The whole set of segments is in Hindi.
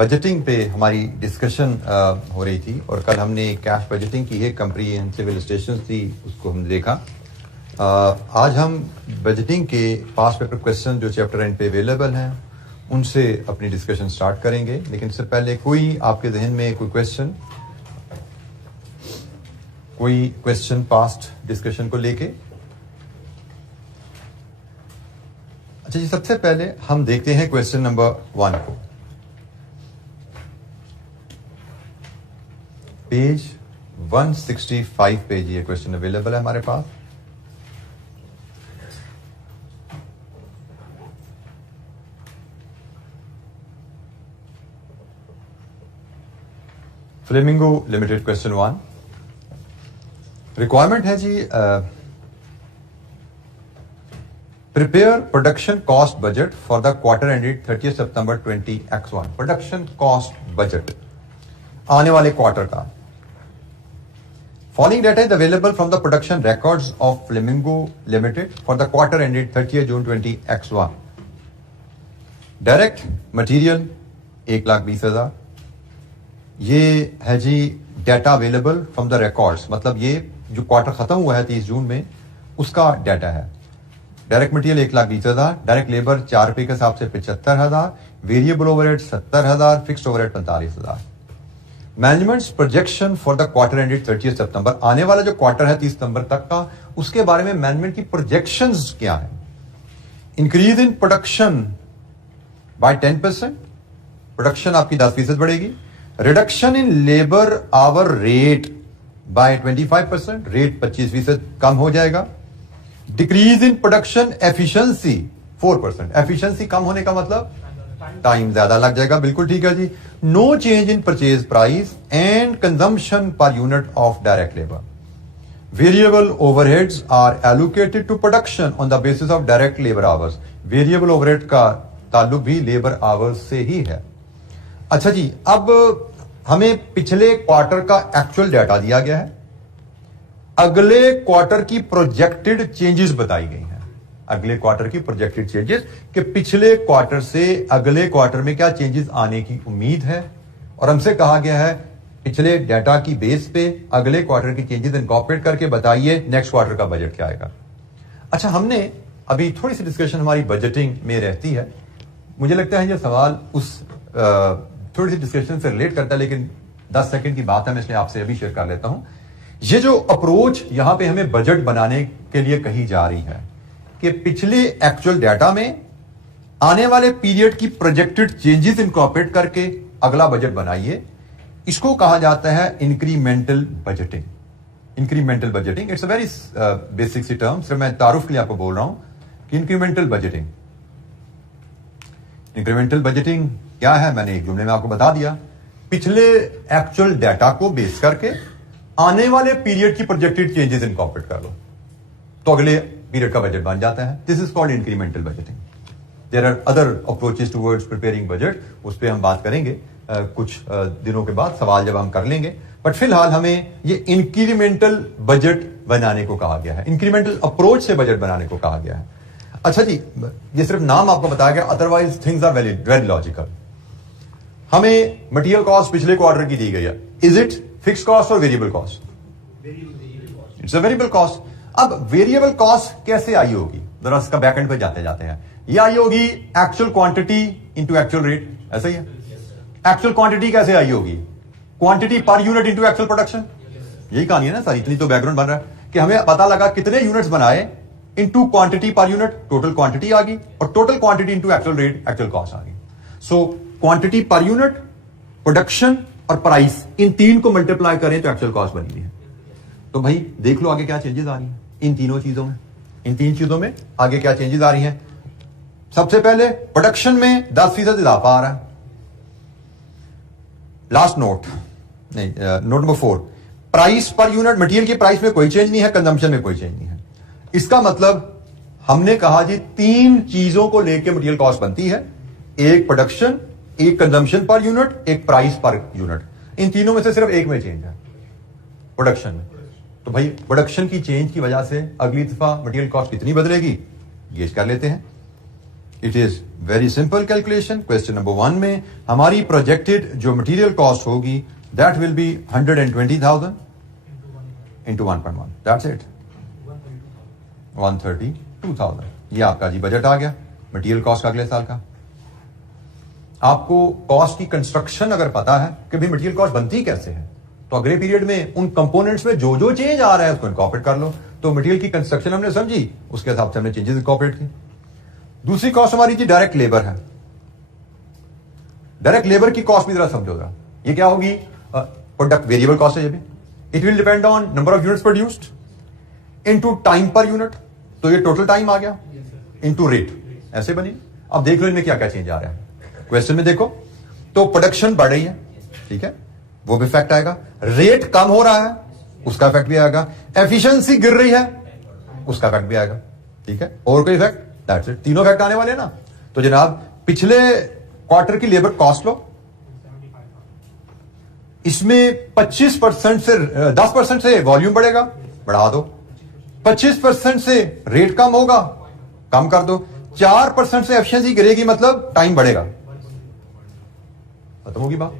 बजटिंग पे हमारी डिस्कशन हो रही थी और कल हमने कैश बजटिंग की है, कंप्रीहेंसिव इलस्ट्रेशंस थी, उसको हमने देखा। आज हम बजटिंग के पास पेपर क्वेश्चन जो चैप्टर एंड पे अवेलेबल हैं उनसे अपनी डिस्कशन स्टार्ट करेंगे। लेकिन इससे पहले कोई आपके जहन में कोई क्वेश्चन पास्ट डिस्कशन को लेके? अच्छा जी, सबसे पहले हम देखते हैं क्वेश्चन नंबर 1 को। पेज 165 पेज ये क्वेश्चन अवेलेबल है हमारे पास। Flamingo limited question 1। रिक्वायरमेंट है जी, prepare production cost budget for the quarter ended 30 सितंबर 20X1। प्रोडक्शन कॉस्ट बजट आने वाले क्वार्टर का। Following data is available from the production records of Flamingo Limited for the quarter ended 30th June 20X1. Direct material 1,20,000। ये है जी data available from the records, मतलब ये जो क्वार्टर खत्म हुआ है 30 जून में उसका डाटा है। डायरेक्ट मटेरियल 1,20,000, डायरेक्ट लेबर 4 रुपए के हिसाब से 75,000, variable overhead 70,000, fixed overhead 45,000। Managements projection for the quarter ended 30 सितंबर, आने वाला जो क्वार्टर है 30 सितंबर तक का, उसके बारे में मैनेजमेंट की प्रोजेक्शंस क्या है? Increase in production by 10%, production आपकी 10% बढ़ेगी। Reduction in labour hour rate by 25%, rate 25% कम हो जाएगा। Decrease in production efficiency 4%, efficiency कम होने का मतलब टाइम ज्यादा लग जाएगा, बिल्कुल ठीक है जी। No change in purchase price and consumption per unit of direct labour. Variable overheads are allocated to production on the basis of direct labour hours. Variable overhead का ताल्लुक भी लेबर आवर्स से ही है। अच्छा जी, अब हमें पिछले क्वार्टर का एक्चुअल डाटा दिया गया है, अगले क्वार्टर की प्रोजेक्टेड चेंजेस बताई गई हैं। अगले क्वार्टर की प्रोजेक्टेड चेंजेस कि पिछले क्वार्टर से अगले क्वार्टर में क्या चेंजेस आने की उम्मीद है, और हमसे कहा गया है पिछले डाटा की बेस पे अगले क्वार्टर की चेंजेस इनकॉर्पोरेट करके बताइए नेक्स्ट क्वार्टर का बजट क्या आएगा। अच्छा, हमने अभी थोड़ी सी डिस्कशन हमारी बजटिंग में रहती है, मुझे लगता है ये सवाल उस थोड़ी सी डिस्कशन से रिलेट करता है, लेकिन 10 सेकंड की बात है, मैं इसलिए आपसे अभी शेयर कर लेता हूं। ये जो अप्रोच यहां पे हमें बजट बनाने के लिए कही जा रही है कि पिछले एक्चुअल डाटा में आने वाले पीरियड की प्रोजेक्टेड चेंजेस इनकॉर्पोरेट करके अगला बजट बनाइए, इसको कहा जाता है incremental budgeting. Incremental budgeting it's a very basic see term, सिर्फ मैं तारुफ के लिए आपको बोल रहा हूं कि इंक्रीमेंटल बजटिंग। इंक्रीमेंटल बजटिंग क्या है, मैंने एक जुमले में आपको बता दिया। पिछले एक्चुअल डाटा को बेस करके आने वाले पीरियड की प्रोजेक्टेड चेंजेस इनकॉर्पोरेट कर लो तो अगले पीरियड का बजट बन जाता है। This is called incremental budgeting. There are other approaches towards preparing budget, उस पर हम बात करेंगे कुछ दिनों के बाद, सवाल जब हम कर लेंगे। बट फिलहाल हमें ये इंक्रीमेंटल बजट बनाने को कहा गया है, इंक्रीमेंटल अप्रोच से बजट बनाने को कहा गया है। अच्छा जी, ये सिर्फ नाम आपको बताया गया, otherwise things are very logical. हमें मटेरियल कॉस्ट पिछले क्वार्टर की दी गई है, इज इट फिक्स्ड कॉस्ट और variable cost? It's a variable cost. अब वेरिएबल कॉस्ट कैसे आई होगी, जरा इसका बैकएंड पे जाते हैं। ये आई होगी actual quantity into actual rate, ऐसा ही है। एक्चुअल क्वांटिटी कैसे आई होगी? Quantity per unit into actual production. यही कहानी है ना सारी, इतनी तो बैकग्राउंड बन रहा है कि हमें पता लगा कितने यूनिट्स बनाए into quantity per unit, total quantity आ गई, और total quantity into actual rate, actual cost आ गई। So quantity per unit, production और प्राइस, इन तीन को मल्टीप्लाई करें तो एक्चुअल कॉस्ट बनी है। तो भाई देख लो आगे क्या चेंजेस आ रही हैं इन तीनों चीजों में, इन तीन चीजों में आगे क्या चेंजेस आ रही हैं। सबसे पहले प्रोडक्शन में 10% इजाफा आ रहा है। लास्ट नोट नहीं, note number 4, price per unit, material की प्राइस में कोई चेंज नहीं है, कंजम्पशन में कोई चेंज नहीं है। इसका मतलब हमने कहा जी 3 चीजों को लेकर मटेरियल कॉस्ट बनती है, एक प्रोडक्शन, एक कंजम्पशन पर यूनिट, एक प्राइस पर यूनिट। इन तीनों में से सिर्फ एक में चेंज है, प्रोडक्शन में। तो भाई प्रोडक्शन की चेंज की वजह से अगली दफा मटेरियल कॉस्ट कितनी बदलेगी, गेज कर लेते हैं। It is very simple calculation. Question number 1 में हमारी प्रोजेक्टेड जो मटेरियल कॉस्ट होगी that will be 120,000 into 1.1, that's it, 132,000। ये आपका जी बजट आ गया मटेरियल कॉस्ट का अगले साल का। आपको कॉस्ट की कंस्ट्रक्शन अगर पता है कि भाई मटेरियल कॉस्ट बनती कैसे है, तो अगले पीरियड में उन कंपोनेंट्स में जो जो चेंज आ रहा है उसको इनकॉर्पोरेट कर लो। तो मटेरियल की कंस्ट्रक्शन हमने समझी, उसके हिसाब से हमने चेंजेस इनकॉर्पोरेट की। दूसरी कॉस्ट हमारी जी डायरेक्ट लेबर है। डायरेक्ट लेबर की कॉस्ट भी जरा समझो जरा, ये क्या होगी? प्रोडक्ट वेरिएबल कॉस्ट है ये भी। It will depend on number of units produced into time per unit, तो ये टोटल टाइम आ गया इनटू रेट, ऐसे बनी। अब देख लो इनमें क्या क्या चेंज आ रहा है। क्वेश्चन में देखो तो प्रोडक्शन बढ़ रही है, ठीक है, वो भी इफेक्ट आएगा। रेट कम हो रहा है, उसका इफेक्ट भी आएगा। एफिशिएंसी गिर रही है, उसका इफेक्ट भी आएगा, ठीक है। और कोई इफेक्ट? दैट्स इट, तीनों इफेक्ट आने वाले हैं ना। तो जनाब पिछले क्वार्टर की लेबर कॉस्ट लो, इसमें 25% से 10% से वॉल्यूम बढ़ेगा, बढ़ा दो। 25% से रेट कम होगा, कम कर दो। 4% से एफिशिएंसी गिरेगी, मतलब टाइम बढ़ेगा, खत्म होगी बात।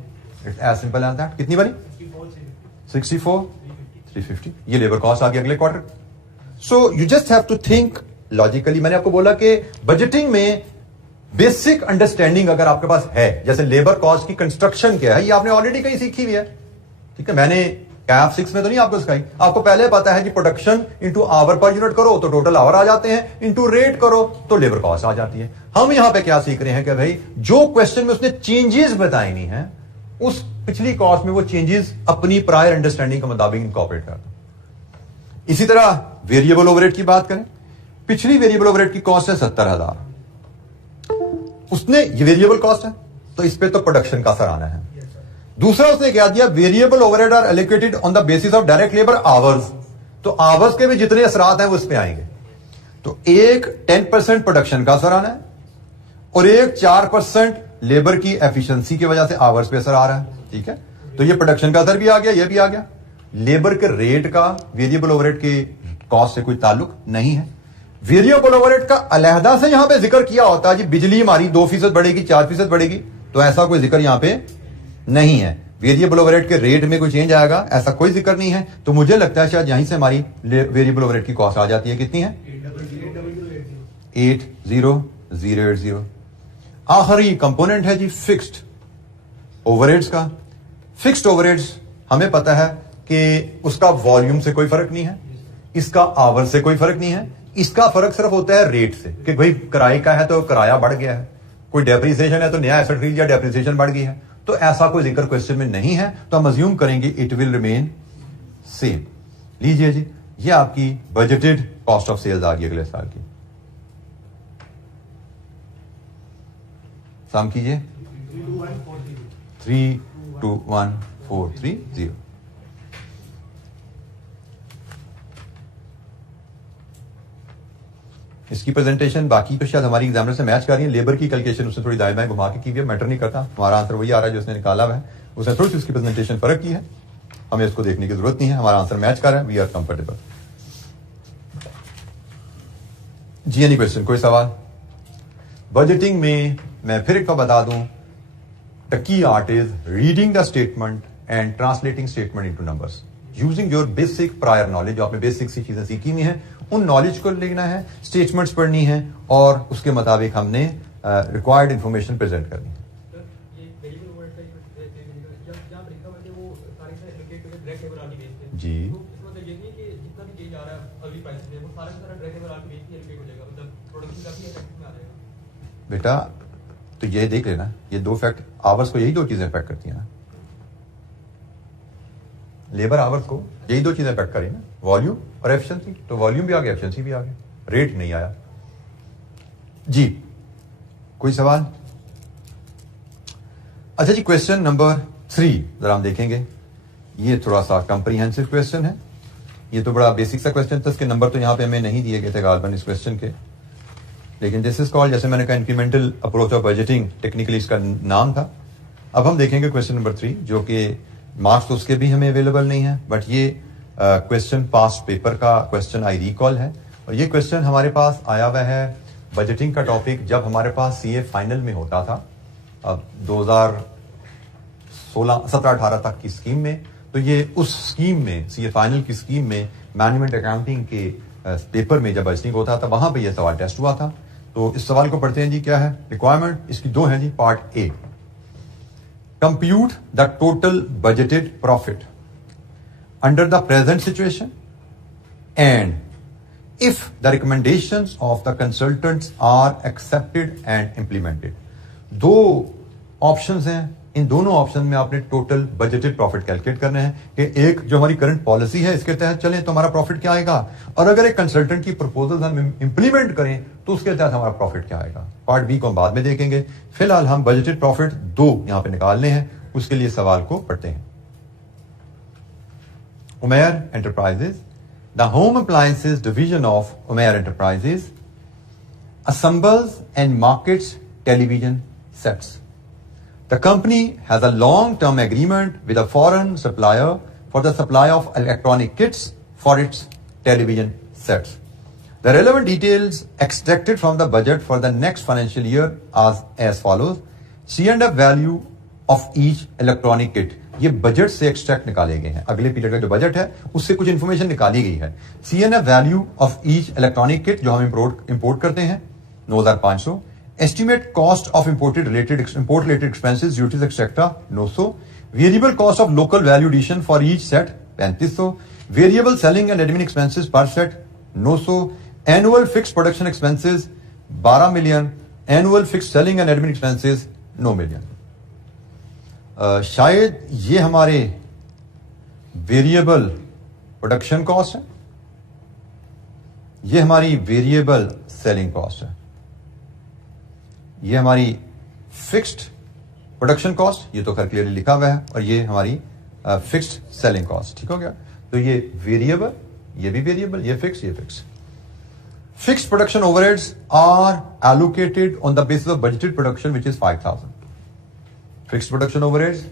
It's as simple as that. कितनी बनी? 64, 350। ये लेबर कॉस्ट आ गई अगले quarter. So you just have to think logically. मैंने आपको बोला कि बजटिंग में बेसिक अंडरस्टैंडिंग अगर आपके पास है, जैसे लेबर कॉस्ट की कंस्ट्रक्शन क्या है, ये आपने ऑलरेडी कहीं सीखी हुई है, ठीक है। मैंने कैप 6 में तो नहीं आपको सिखाई, आपको पहले पता है कि production into hour per unit करो तो टोटल आवर आ जाते हैं, इंटू रेट करो तो लेबर कॉस्ट आ जाती है। हम यहां पे क्या सीख रहे हैं कि भाई जो क्वेश्चन में उसने चेंजेस बताई नहीं है, उस पिछली कॉस्ट में वो चेंजेस अपनी प्रायर अंडरस्टैंडिंग के मुताबिक इंकॉर्पोरेट करता। इसी तरह वेरिएबल ओवरहेड की बात करें, पिछली वेरिएबल ओवरहेड की कॉस्ट है 70,000, उसने ये वेरिएबल कॉस्ट है तो इस पे तो प्रोडक्शन का असर आना है। दूसरा उसने क्या दिया, variable overhead are allocated on the basis of direct labour hours, तो आवर्स के भी जितने असरात हैं वो इस पे आएंगे। तो एक 10% प्रोडक्शन का असर आना है और एक 4% लेबर की एफिशिएंसी की वजह से आवर्स पे असर आ रहा है, ठीक है। तो ये प्रोडक्शन का असर भी आ गया, ये भी आ गया। लेबर के रेट का वेरिएबल ओवरहेड के कॉस्ट से कोई ताल्लुक नहीं है। वेरिएबल ओवरहेड का अलहदा से यहां पे जिक्र किया होता है जी, बिजली हमारी 2% बढ़ेगी, 4% बढ़ेगी, तो ऐसा कोई जिक्र यहां पे नहीं है। वेरिएबल ओवरहेड के रेट में कोई चेंज आएगा ऐसा कोई जिक्र नहीं है। तो मुझे लगता है शायद यहीं से हमारी वेरिएबल ओवरहेड की कॉस्ट आ जाती है। कितनी है? 80080। आखिरी कंपोनेंट है जी फिक्स्ड ओवरहेड्स का। फिक्स्ड ओवरहेड्स हमें पता है कि उसका वॉल्यूम से कोई फर्क नहीं है, इसका आवर से कोई फर्क नहीं है, इसका फर्क सिर्फ होता है रेट से कि भाई किराए का है तो किराया बढ़ गया है, कोई डेप्रिसिएशन है तो नया एसेट खरीद लिया, डेप्रिसिएशन बढ़ गई है। तो ऐसा कोई जिक्र क्वेश्चन में नहीं है, तो हम अज्यूम करेंगे इट विल रिमेन सेम। लीजिए जी, ये आपकी बजटेड कॉस्ट ऑफ सेल्स आ गई अगले साल की। सम कीजिए, 321,430। इसकी प्रेजेंटेशन बाकी तो शायद हमारी एग्जामिनर से मैच कर रही है। लेबर की कैलकुलेशन उसने थोड़ी दाएं बाएं घुमा के की है, मैटर नहीं करता, हमारा आंसर वही आ रहा है जो उसने निकाला हुआ है। उसने थोड़ी सी उसकी प्रेजेंटेशन फर्क की है, हमें इसको देखने की जरूरत नहीं है, हमारा आंसर मैच कर रहा है, वी आर कंफर्टेबल। जी एनी क्वेश्चन, कोई सवाल? बजटिंग में मैं फिर एक बार बता दूं, the key art is reading the statement and translating statement into numbers using your basic prior knowledge. जो आपने बेसिक सी चीजें सीखी हुई हैं उन नॉलेज को लेना है, स्टेटमेंट्स पढ़नी है और उसके मुताबिक हमने रिक्वायर्ड इंफॉर्मेशन प्रेजेंट करनी है। जी बेटा, तो ये देख लेना, ये दो फैक्ट आवर्स को, यही दो चीजें इफेक्ट करती हैं ना, लेबर आवर्स को यही दो चीजें इफेक्ट करें ना, वॉल्यूम और एफिशिएंसी। तो वॉल्यूम भी आ गया, एफिशिएंसी भी आ गया, रेट नहीं आया। जी कोई सवाल? अच्छा जी, क्वेश्चन नंबर 3 जरा हम देखेंगे। ये थोड़ा सा कॉम्प्रिहेंसिव क्वेश्चन है, ये तो बड़ा बेसिक सा क्वेश्चन था, इसके नंबर तो यहां पे हमें नहीं दिए गए थे गालबन इस क्वेश्चन के, लेकिन दिस इज कॉल्ड, जैसे मैंने कहा, incremental approach of budgeting, technically इसका नाम था। अब हम देखेंगे क्वेश्चन नंबर 3, जो कि मार्क्स तो उसके भी हमें अवेलेबल नहीं है, बट ये क्वेश्चन पास्ट पेपर का क्वेश्चन आई रिकॉल है, और ये क्वेश्चन हमारे पास आया हुआ है बजटिंग का टॉपिक जब हमारे पास सीए फाइनल में होता था, अब 2017-18 तक की स्कीम में, तो ये उस स्कीम में, सीए फाइनल की स्कीम में मैनेजमेंट अकाउंटिंग के पेपर में जब बजटिंग होता था, वहां पे ये सवाल टेस्ट हुआ था। तो इस सवाल को पढ़ते हैं जी। क्या है रिक्वायरमेंट? इसकी दो है जी। Part A, compute the total budgeted profit under the present situation and if the recommendations of the consultants are accepted and implemented। दो ऑप्शंस हैं, इन दोनों ऑप्शन में आपने टोटल बजटेड प्रॉफिट कैलकुलेट करना है कि एक जो हमारी करंट पॉलिसी है इसके तहत चलें तो हमारा प्रॉफिट क्या आएगा, और अगर एक कंसल्टेंट की प्रपोजल हम इंप्लीमेंट करें तो उसके तहत हमारा प्रॉफिट क्या आएगा। पार्ट बी को हम बाद में देखेंगे। फिलहाल हम बजटेड प्रॉफिट दो यहां पे निकालने हैं, उसके लिए सवाल को पढ़ते हैं। Umair enterprises, the home appliances division of Umair Enterprises assembles and markets television sets. The company has a long-term agreement with a foreign supplier for the supply of electronic kits for its television sets. The relevant details extracted from the budget for the next financial year are as follows. C&F value of each electronic kit, ये बजट से एक्सट्रैक्ट निकाले गए हैं। अगले पीरियड का जो बजट है उससे कुछ इंफॉर्मेशन निकाली गई है। CNF value of each electronic kit जो हम इंपोर्ट करते हैं 9500। Estimate cost of import related expenses duties etcetera 900। Variable cost of local value addition for each set 3500। Variable selling and admin expenses per set 900। Annual fixed production expenses 12 million. Annual fixed selling and admin expenses 9 million. शायद ये हमारे वेरिएबल प्रोडक्शन कॉस्ट है, ये हमारी वेरिएबल सेलिंग कॉस्ट है, ये हमारी फिक्स्ड प्रोडक्शन कॉस्ट, ये तो खैर क्लियरली लिखा हुआ है, और ये हमारी फिक्स्ड सेलिंग कॉस्ट। ठीक हो गया। तो ये वेरिएबल, ये भी वेरिएबल, ये फिक्स, ये fix. Fixed production overheads are allocated on the basis of budgeted production which is 5000। Fixed production overheads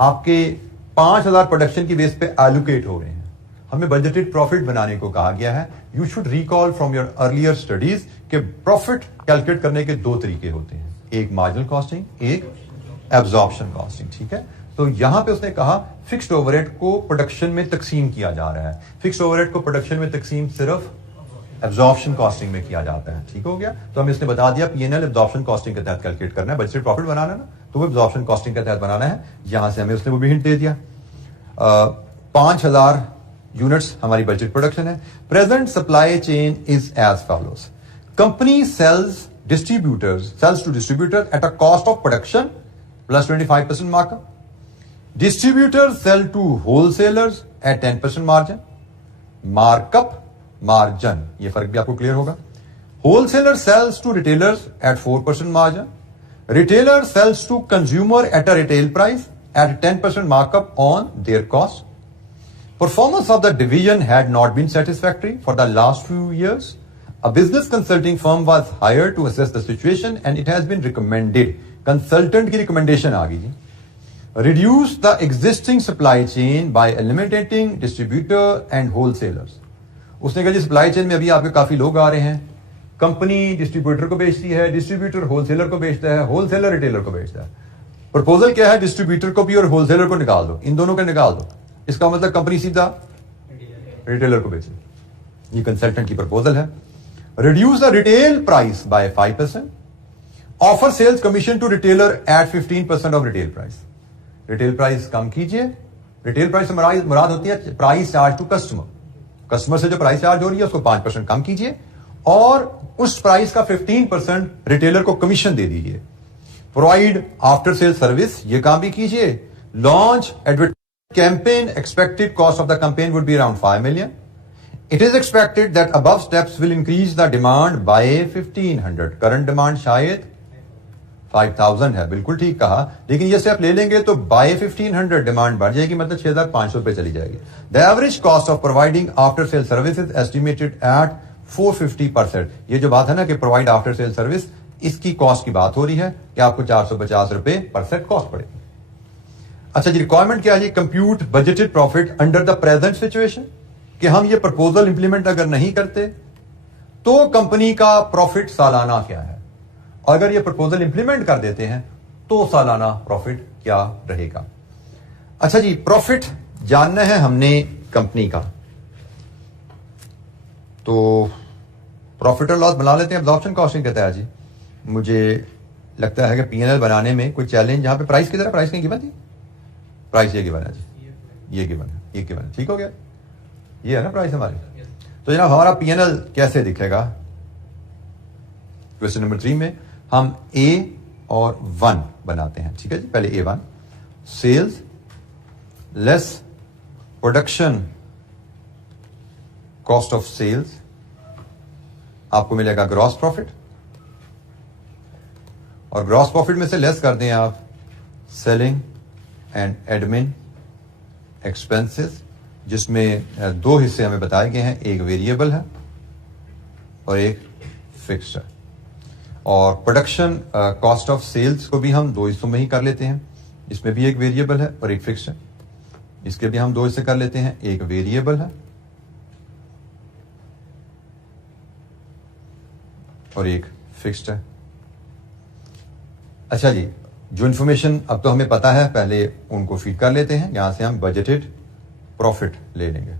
आपके 5000 प्रोडक्शन की बेस पे एलोकेट हो रहे हैं। हमें बजटेड प्रॉफिट बनाने को कहा गया है। You should recall from your earlier studies कि प्रॉफिट कैलकुलेट करने के दो तरीके होते हैं, एक मार्जिनल कॉस्टिंग, एक एब्जॉर्प्शन कॉस्टिंग। ठीक है। तो यहां पे उसने कहा फिक्स्ड ओवरहेड को प्रोडक्शन में तकसीम किया जा रहा है। फिक्स्ड ओवरहेड को प्रोडक्शन में तकसीम सिर्फ एब्जॉर्प्शन कॉस्टिंग में किया जाता है। ठीक हो गया। तो हमें इसने बता दिया पीएनएल एब्जॉर्प्शन कॉस्टिंग के तहत कैलकुलेट करना है। बजटेड प्रॉफिट बनाना ना, तो वो एब्जॉर्प्शन कॉस्टिंग के तहत बनाना है। यहां से हमें उसने वो भी हिंट दे दिया। 5000 यूनिट्स हमारी बजट प्रोडक्शन है। Present supply chain is as follows. Company sales to distributor at a cost of production plus 25% markup. Distributor sale to wholesalers at 10% margin. Markup margin, ये फर्क भी आपको क्लियर होगा। Wholesaler sales to retailers at 4% margin. Retailer sales to consumer at a retail price at 10% markup on their cost. Performance of the division had not been satisfactory for the last few years. A business consulting firm was hired to assess the situation and it has been recommended. Consultant की recommendation आ गई जी। Reduce the existing supply chain by eliminating distributor and wholesalers. उसने कहा जी सप्लाई चेन में अभी आपके काफी लोग आ रहे हैं। कंपनी डिस्ट्रीब्यूटर को बेचती है, डिस्ट्रीब्यूटर होलसेलर को बेचता है, होलसेलर रिटेलर को बेचता है। प्रपोजल क्या है? डिस्ट्रीब्यूटर को भी और होलसेलर को निकाल दो, इन दोनों को निकाल दो। इसका मतलब कंपनी सीधा रिटेलर को बेचे। ये कंसल्टेंट की प्रपोजल है। Reduce the retail price by 5%। Offer sales commission to retailer at 15% off retail price. Retail price कम कीजिए। रिटेल प्राइस से मुराद होती है price charge to customer. Customer से जो प्राइस चार्ज हो रही है उसको 5% कम कीजिए और उस प्राइस का 15% रिटेलर को कमीशन दे दीजिए। प्रोवाइड आफ्टर सेल सर्विस, ये काम भी कीजिए। Launch advertisement campaign. Expected cost of the campaign would be around 5 million. It is expected that above steps will increase the demand by 1500. Current demand शायद 5000 है, बिल्कुल ठीक कहा। लेकिन ये स्टेप ले लेंगे तो by 1500 डिमांड बढ़ जाएगी, मतलब 6500 पे चली जाएगी। The average cost of providing after sale service is estimated at 450%. ये जो बात है ना कि प्रोवाइड आफ्टर सेल सर्विस, इसकी कॉस्ट की बात हो रही है कि आपको 450 रुपए पर सेट कॉस्ट पड़ेगी। अच्छा जी, रिक्वायरमेंट क्या है? Compute budgeted profit under the present situation, कि हम ये प्रपोजल इंप्लीमेंट अगर नहीं करते तो कंपनी का प्रॉफिट सालाना क्या है, और अगर ये प्रपोजल इंप्लीमेंट कर देते हैं तो सालाना प्रॉफिट क्या रहेगा। अच्छा जी, प्रॉफिट जानना है हमने कंपनी का, तो प्रॉफिट और लॉस बना लेते हैं एब्जॉर्प्शन कॉस्टिंग के तहत जी। मुझे लगता है कि पीएनएल बनाने में कोई चैलेंज, यहां पे प्राइस किधर है, प्राइस कहीं गिवन थी, प्राइस ये गिवन है जी, ये गिवन है, ये गिवन है, ठीक हो गया, ये है ना प्राइस हमारी। तो जनाब हमारा पीएनएल कैसे दिखेगा, क्वेश्चन नंबर 3 में हम ए और 1 बनाते हैं, ठीक है जी। पहले A1 sales less production cost of sales, आपको मिलेगा ग्रॉस प्रॉफिट, और ग्रॉस प्रॉफिट में से लेस कर दें आप सेलिंग एंड एडमिन एक्सपेंसेस, जिसमें 2 हिस्से हमें बताए गए हैं, एक वेरिएबल है और एक फिक्स्ड है। और प्रोडक्शन कॉस्ट ऑफ सेल्स को भी हम 2 हिस्सों में ही कर लेते हैं, इसमें भी एक वेरिएबल है और एक फिक्स्ड है। इसके भी हम 2 हिस्से कर लेते हैं, एक वेरिएबल है और एक फिक्स्ड है। अच्छा जी, जो इंफॉर्मेशन अब तो हमें पता है, पहले उनको फीड कर लेते हैं। यहां से हम बजटेड प्रॉफिट ले लेंगे।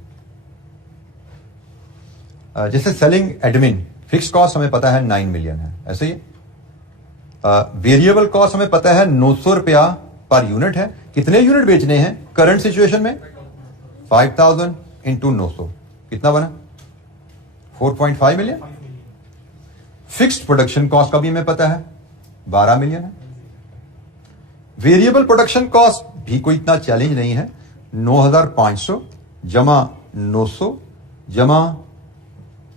जैसे सेलिंग एडमिन फिक्स्ड कॉस्ट हमें पता है 9 मिलियन है, ऐसे ही वेरिएबल कॉस्ट हमें पता है 900 रुपया पर यूनिट है। कितने यूनिट बेचने हैं करंट सिचुएशन में, 5000 इंटू 900 कितना बना, 4.5 मिलियन। फिक्स्ड प्रोडक्शन कॉस्ट का भी हमें पता है 12 मिलियन है। वेरिएबल प्रोडक्शन कॉस्ट भी कोई इतना चैलेंज नहीं है, 9500 जमा 900 जमा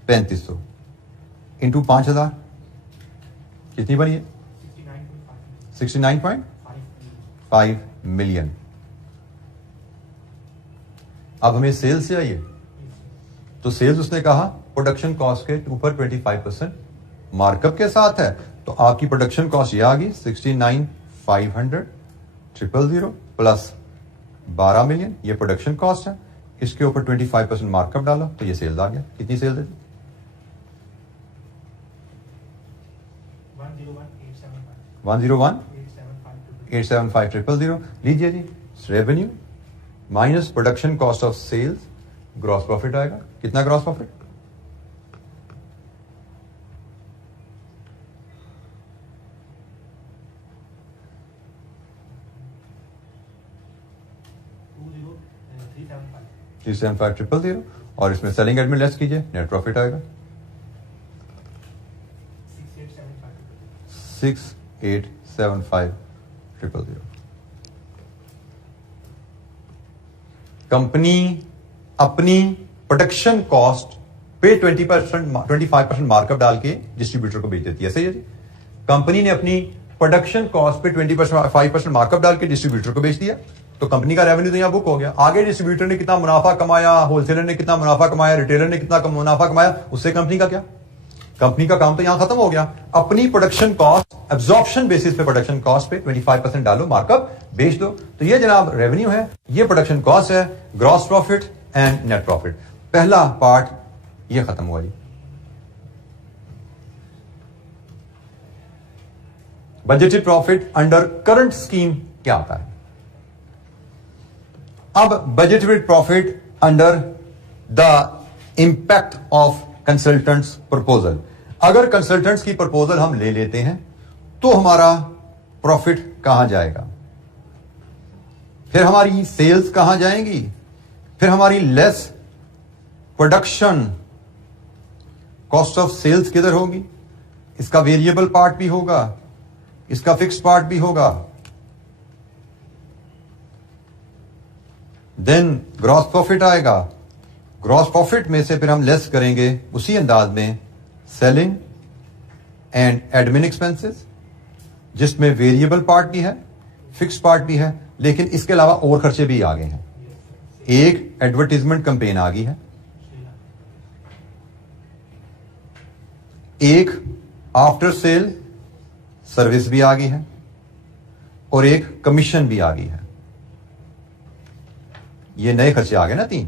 3500 इंटू 5000 कितनी बनी है, 69.5 मिलियन। अब हमें सेल्स चाहिए, तो सेल्स उसने कहा प्रोडक्शन कॉस्ट के ऊपर 25% मार्कअप के साथ है, तो आपकी प्रोडक्शन कॉस्ट ये आ गई 69,500,000 प्लस 12 मिलियन, ये प्रोडक्शन कॉस्ट है, इसके ऊपर 25% मार्कअप डाला तो ये सेल्स आ गया। कितनी सेल्स है, 101,875,000। लीजिए जी, revenue minus production cost of sales, gross profit आएगा। कितना ग्रॉस प्रॉफिट, 375,000 और इसमें सेलिंग एडमिन लेस कीजिए, नेट प्रॉफिट आएगा 6875,000। कंपनी अपनी प्रोडक्शन कॉस्ट पे 25% मार्कअप डाल के डिस्ट्रीब्यूटर को बेच देती है, सही है जी। कंपनी ने अपनी प्रोडक्शन कॉस्ट पे 25% मार्कअप डाल के डिस्ट्रीब्यूटर को बेच दिया, तो कंपनी का रेवेन्यू तो यहां बुक हो गया। आगे डिस्ट्रीब्यूटर ने कितना मुनाफा कमाया, होलसेलर ने कितना मुनाफा कमाया, रिटेलर ने कितना मुनाफा कमाया, उससे कंपनी का क्या, कंपनी का काम तो यहां खत्म हो गया। अपनी प्रोडक्शन कॉस्ट एब्जॉर्प्शन बेसिस पे प्रोडक्शन कॉस्ट पे 25% डालो, मार्कअप बेच दो, तो ये जनाब रेवेन्यू है, ये प्रोडक्शन कॉस्ट है, gross profit and net profit. पहला पार्ट ये खत्म हुआ जी। Budgeted profit under current scheme क्या आता है। अब budgeted profit under the impact of consultants proposal. अगर कंसल्टेंट्स की प्रपोजल हम ले लेते हैं तो हमारा प्रॉफिट कहां जाएगा, फिर हमारी सेल्स कहां जाएंगी, फिर हमारी less production cost of sales किधर होगी, इसका वेरिएबल पार्ट भी होगा, इसका फिक्स्ड पार्ट भी होगा। देन ग्रॉस प्रॉफिट आएगा, ग्रॉस प्रॉफिट में से फिर हम लेस करेंगे उसी अंदाज में सेलिंग एंड एडमिन एक्सपेंसेस, जिसमें वेरिएबल पार्ट भी है, फिक्स्ड पार्ट भी है, लेकिन इसके अलावा और खर्चे भी आ गए हैं। एक एडवर्टीजमेंट कैंपेन आ गई है, एक आफ्टर सेल सर्विस भी आ गई है, और एक कमीशन भी आ गई है। ये नए खर्चे आ गए ना 3,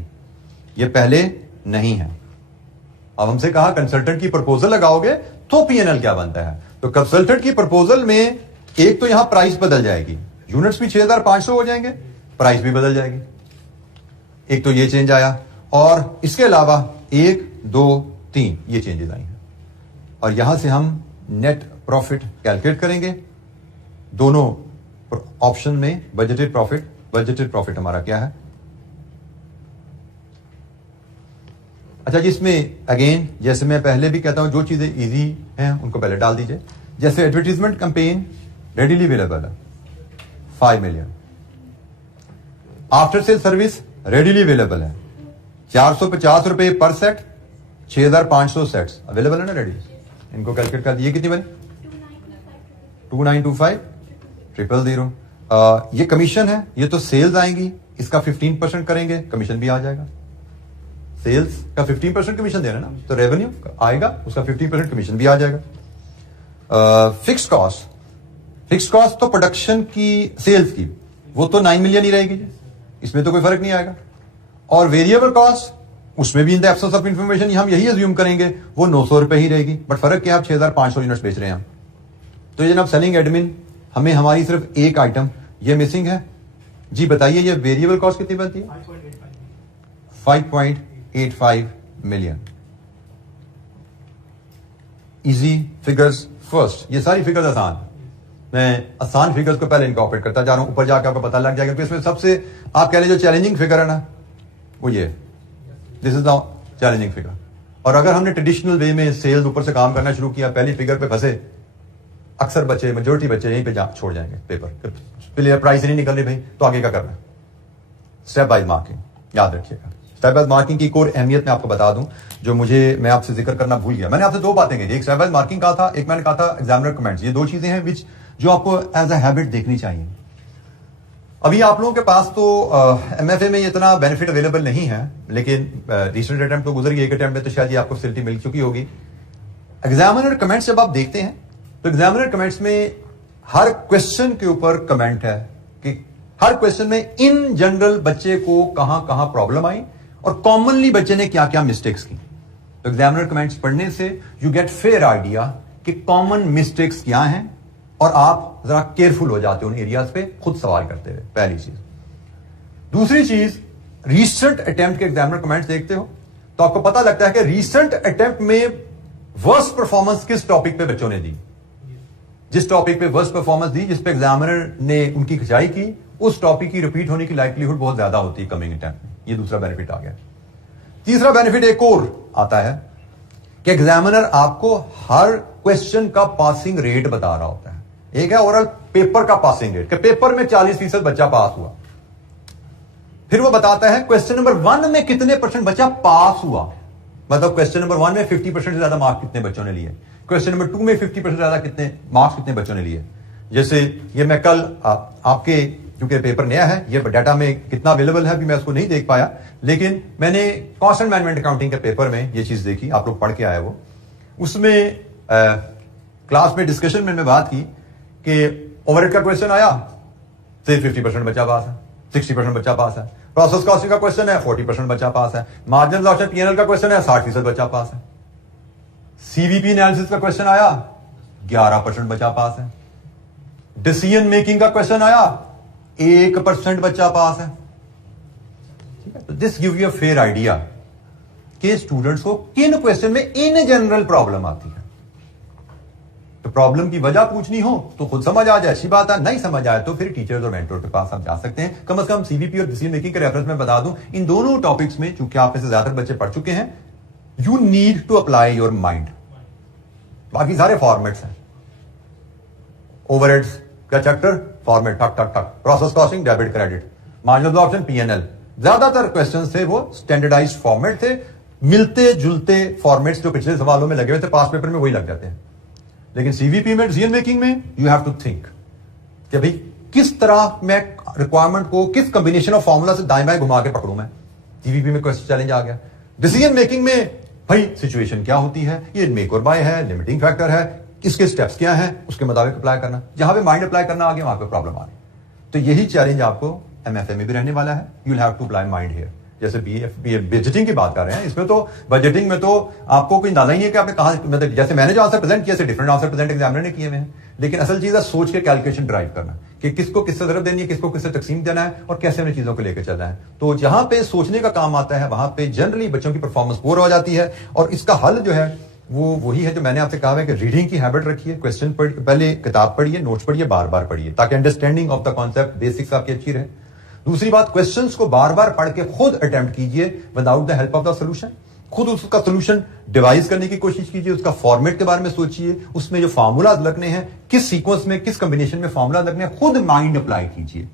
ये पहले नहीं है। अब हमसे कहा कंसल्टेंट की प्रपोजल लगाओगे तो पीएनएल क्या बनता है। तो कंसल्टेंट की प्रपोजल में एक तो यहां प्राइस बदल जाएगी, यूनिट्स भी 6500 हो जाएंगे, प्राइस भी बदल जाएगी। एक तो ये चेंज आया, और इसके अलावा 1 2 3 ये चेंजेस आई हैं। और यहां से हम नेट प्रॉफिट कैलकुलेट करेंगे। दोनों ऑप्शन में बजटेड प्रॉफिट हमारा क्या है। अच्छा, जिसमें अगेन जैसे मैं पहले भी कहता हूं, जो चीजें इजी हैं उनको पहले डाल दीजिए। जैसे एडवर्टीजमेंट कैंपेन रेडीली अवेलेबल है 5 million, after sale service readily available है 450 रुपए पर सेट, 6500 सेट्स अवेलेबल है ना रेडी। इनको कैलकुलेट कर दिए, कितनी बनी 2925 000। ये कमीशन है, ये तो सेल्स आएंगी, इसका 15% करेंगे, कमीशन भी आ जाएगा। सेल्स का 15% कमीशन देना ना, तो रेवेन्यू आएगा, उसका 15% कमीशन भी आ जाएगा। फिक्स कॉस्ट तो प्रोडक्शन की, सेल्स की, वो तो 9 मिलियन ही रहेगी, इसमें तो कोई फर्क नहीं आएगा। और वेरिएबल कॉस्ट, उसमें भी in the absence of information हम यही अज्यूम करेंगे वो 900 रुपए ही रहेगी, बट फर्क क्या है, 6500 यूनिट्स बेच रहे हैं हम। तो ये जनाब सेलिंग एडमिन, हमें हमारी सिर्फ एक आइटम ये मिसिंग है जी। बताइए ये वेरिएबल कॉस्ट कितनी बनती है? 5.85 मिलियन। इजी फिगर्स फर्स्ट, ये सारी फिगर्स आसान, मैं आसान फिगर्स को पहले इनकॉर्पोरेट करता जा रहा हूं, ऊपर जाकर आपको पता लग जाएगा। इसमें सबसे आप कह लें जो चैलेंजिंग फिगर है ना, वो ये, this is the challenging figure. और अगर हमने ट्रेडिशनल वे में सेल्स ऊपर से काम करना शुरू किया, पहली फिगर पे फंसे, अक्सर बच्चे, मेजोरिटी बच्चे यहीं पे छोड़ जाएंगे पेपर, पहले प्राइस नहीं निकल रही भाई, तो आगे क्या करना है? स्टेप बाय मार्किंग, याद रखिएगा। स्टेप बाय मार्किंग की एक और अहमियत मैं आपको बता दूं, जो मैं आपसे जिक्र करना भूल गया। मैंने आपसे दो बातें कही, एक स्टेप बाय मार्किंग कहा था, एक मैंने कहा था एग्जामिनर कमेंट्स। ये दो चीजें हैं जो आपको एज अ हैबिट देखनी चाहिए। अभी आप लोगों के पास तो एमएफए में इतना बेनिफिट अवेलेबल नहीं है, लेकिन रिसेंट अटेम्प्ट तो गुजर गई, एक अटेम्प्ट में तो शायद ये आपको फैसिलिटी मिल चुकी होगी। एग्जामिनर कमेंट्स जब आप देखते हैं तो एग्जामिनर कमेंट्स में हर क्वेश्चन के ऊपर कमेंट है कि हर क्वेश्चन में इन जनरल बच्चे को कहां कहां प्रॉब्लम आई और कॉमनली बच्चे ने क्या क्या मिस्टेक्स की। तो एग्जामिनर कमेंट्स पढ़ने से यू गेट फेयर आइडिया कि कॉमन मिस्टेक्स क्या हैं, और आप जरा केयरफुल हो जाते हो उन एरियाज पे खुद सवाल करते हुए, पहली चीज। दूसरी चीज, रीसेंट अटेम्प्ट के एग्जामिनर कमेंट्स देखते हो तो आपको पता लगता है कि रीसेंट अटेम्प्ट में वर्स्ट परफॉर्मेंस किस टॉपिक पे बच्चों ने दी। जिस टॉपिक पे वर्स्ट परफॉर्मेंस दी, जिस पे एग्जामिनर ने उनकी खिंचाई की, उस टॉपिक की रिपीट होने की लाइक्लीहुड बहुत ज्यादा होती है कमिंग अटेम्प्ट में। ये दूसरा बेनिफिट आ गया। तीसरा बेनिफिट एक और आता है कि एग्जामिनर आपको हर क्वेश्चन का पासिंग रेट बता रहा होता है। एक है ओवरऑल पेपर का पासिंग रेट, कि पेपर में 40% बच्चा पास हुआ। फिर वो बताता है क्वेश्चन नंबर 1 में कितने % बच्चा पास हुआ, मतलब क्वेश्चन नंबर 1 में 50% से ज्यादा मार्क्स कितने बच्चों ने लिए, क्वेश्चन नंबर 2 में 50% से ज्यादा कितने मार्क्स कितने बच्चों ने लिए। जैसे ये मैं कल आपके, क्योंकि पेपर नया है, ये डाटा में कितना अवेलेबल है अभी मैं उसको नहीं देख पाया, लेकिन मैंने कॉस्ट एंड मैनेजमेंट अकाउंटिंग के पेपर में ये चीज देखी, आप लोग पढ़ के आए वो। उसमें क्लास में डिस्कशन में बात की कि ओवरहेड का क्वेश्चन आया तो 50% बच्चा पास है, 60% बच्चा पास है। प्रोसेस कॉस्टिंग का क्वेश्चन है, 40% बच्चा पास है। मार्जिन ऑफ पीएनएल का क्वेश्चन है, 60% बच्चा पास है। सीवीपी एनालिसिस का क्वेश्चन आया, 11% बच्चा पास है। डिसीजन मेकिंग का क्वेश्चन आया, 1% बच्चा पास है। ठीक है, तो this give you a fair idea कि स्टूडेंट्स को किन क्वेश्चन में इन जनरल प्रॉब्लम आती है। तो प्रॉब्लम की वजह पूछनी हो तो खुद समझ आ जाए, अच्छी बात है। नहीं समझ आए तो फिर टीचर्स और मेंटोर के पास आप जा सकते हैं। कम से कम सीवीपी और डिसीजन मेकिंग के रेफरेंस में बता दूं, इन दोनों टॉपिक्स में चूंकि आप में से ज्यादातर बच्चे पढ़ चुके हैं, you need to apply your mind. बाकी सारे फॉर्मेट्स हैं, ओवरहेड्स का चैप्टर फॉर्मेट ठक ठक ठक, process costing debit credit, marginal option PNL, ज्यादातर क्वेश्चंस थे वो स्टैंडर्डाइज्ड फॉर्मेट थे, मिलते जुलते फॉर्मेट्स जो पिछले सवालों में लगे हुए थे पास पेपर में वही लग जाते हैं। लेकिन सीवीपी में, डिसीजन मेकिंग में यू हैव टू थिंक कि भाई किस तरह मैं रिक्वायरमेंट को किस कॉम्बिनेशन ऑफ फॉर्मूला से दाएं बाएं घुमा के पकड़ूं मैं। सीवीपी में क्वेश्चन चैलेंज आ गया। डिसीजन मेकिंग में भाई सिचुएशन क्या होती है, ये मेक और बाय है, लिमिटिंग फैक्टर है, इसके स्टेप्स क्या हैं, उसके मुताबिक अप्लाई करना। जहां पे माइंड अप्लाई करना आ गया वहां पे प्रॉब्लम आ गई। तो यही चैलेंज आपको एमएफए में भी रहने वाला है। You will have to apply mind here. जैसे बजटिंग की बात कर रहे हैं, इसमें तो बजटिंग में तो आपको कोई अंदाजा ही नहीं है कि आपने कहा, मतलब जैसे मैंने जो आंसर प्रेजेंट किया, डिफरेंट आंसर प्रेजेंट एग्जामिनर ने किए हुए हैं, लेकिन असल चीज है सोच के कैलकुलेशन ड्राइव करना कि किसको किससे जरूरत देनी है, किसको किससे तकसीम देना है और कैसे उन्हें चीजों को लेकर चलना है। तो जहां पे सोचने का काम आता है वहां पे जनरली बच्चों की परफॉर्मेंस पुअर हो जाती है। और इसका हल जो है वो वही है जो मैंने आपसे कहा है कि रीडिंग की हैबिट रखिए, क्वेश्चन पहले किताब पढ़िए, नोट्स पढ़िए, बार बार पढ़िए, ताकि understanding of the concept basics आपकी अच्छी रहे। दूसरी बात, क्वेश्चंस को बार बार पढ़ के खुद अटेम्प्ट कीजिए without the help of the solution. खुद उसका सोल्यूशन डिवाइस करने की कोशिश कीजिए, उसका फॉर्मेट के बारे में सोचिए, उसमें जो फार्मूला लगने हैं, किस सीक्वेंस में, किस कॉम्बिनेशन में फार्मूला लगने हैं, खुद माइंड अप्लाई कीजिए।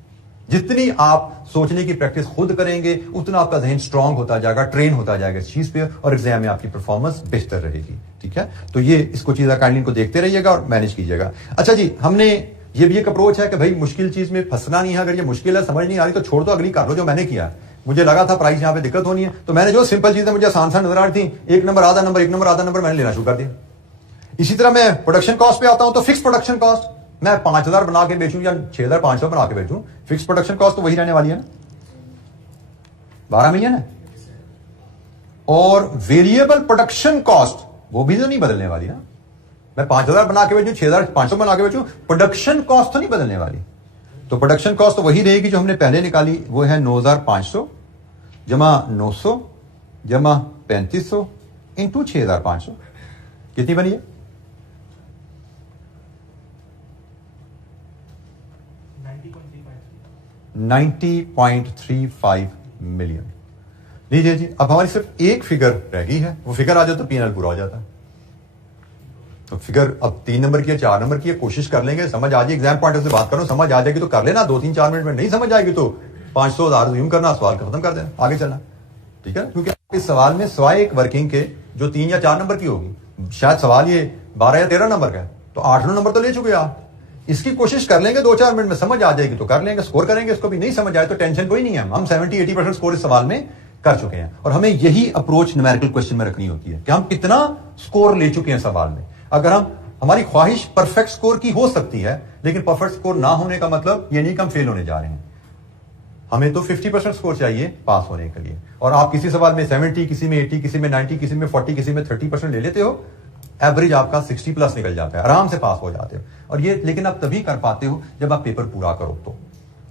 जितनी आप सोचने की प्रैक्टिस खुद करेंगे उतना आपका जहन स्ट्रांग होता जाएगा, ट्रेन होता जाएगा इस चीज पे, और एग्जाम में आपकी परफॉर्मेंस बेहतर रहेगी। ठीक है, तो ये इसको चीज काइंडली को देखते रहिएगा और मैनेज कीजिएगा। अच्छा जी, हमने ये भी एक अप्रोच है कि भाई मुश्किल चीज में फंसना नहीं है। अगर ये मुश्किल है, समझ नहीं आ रही, तो छोड़ दो, अगली कर लो जो मैंने किया। मुझे लगा था प्राइस यहां पे दिक्कत होनी है, तो मैंने जो सिंपल चीजें मुझे आसान सा नजर आ रही थी, एक नंबर आधा नंबर, एक नंबर आधा नंबर, मैंने लेना शुरू कर दिया। इसी तरह मैं प्रोडक्शन कॉस्ट पे आता हूं, तो फिक्स प्रोडक्शन कॉस्ट मैं 5000 बना के बेचूं या 6500 बना के बेचूं, फिक्स प्रोडक्शन कॉस्ट तो वही रहने वाली है ना, 12 मिलियन है। और वेरिएबल प्रोडक्शन कॉस्ट वो भी तो नहीं बदलने वाली ना, मैं 5000 बना के बेचूं, 6500 बना के बेचूं, प्रोडक्शन कॉस्ट तो नहीं बदलने वाली। तो प्रोडक्शन कॉस्ट तो वही रहेगी जो हमने पहले निकाली, वो है 9500 जमा 900 जमा 3500 इंटू 6500, कितनी बनी है? 90.35 मिलियन। लीजिए जी, अब हमारी सिर्फ एक फिगर रह गई है, वो फिगर आ जाए तो पीएनएल पूरा हो जाता है। तो फिगर अब 3 नंबर की है, 4 नंबर की है, कोशिश कर लेंगे, समझ आ जाए, एग्जाम पॉइंट से बात करो, समझ आ जाएगी तो कर लेना, 2-3-4 मिनट में नहीं समझ आएगी तो 500,000 ज़ूम करना, सवाल खत्म कर देना, आगे चलना। ठीक है, क्योंकि इस सवाल में सवाए एक वर्किंग के जो 3 या 4 नंबर की होगी, शायद सवाल ये 12 या 13 नंबर का है, तो 8-9 नंबर तो ले चुके आप। इसकी कोशिश कर लेंगे, 2-4 मिनट में समझ आ जाएगी तो कर लेंगे, स्कोर करेंगे। इसको भी नहीं समझ आए तो टेंशन कोई नहीं है, हम 70-80% स्कोर इस सवाल में कर चुके हैं। और हमें यही अप्रोच न्यूमेरिकल क्वेश्चन में रखनी होती है कि हम कितना स्कोर ले चुके हैं सवाल में। अगर हमारी ख्वाहिश परफेक्ट स्कोर की हो सकती है, लेकिन परफेक्ट स्कोर ना होने का मतलब ये नहीं कि हम फेल होने जा रहे हैं। हमें तो 50% स्कोर चाहिए पास होने के लिए, और आप किसी सवाल में 70, किसी में 80, किसी में 90, किसी में 40, किसी में 30% ले लेते हो, एवरेज आपका 60+ निकल जाता है, आराम से पास हो जाते हो। और ये लेकिन आप तभी कर पाते हो जब आप पेपर पूरा करो। तो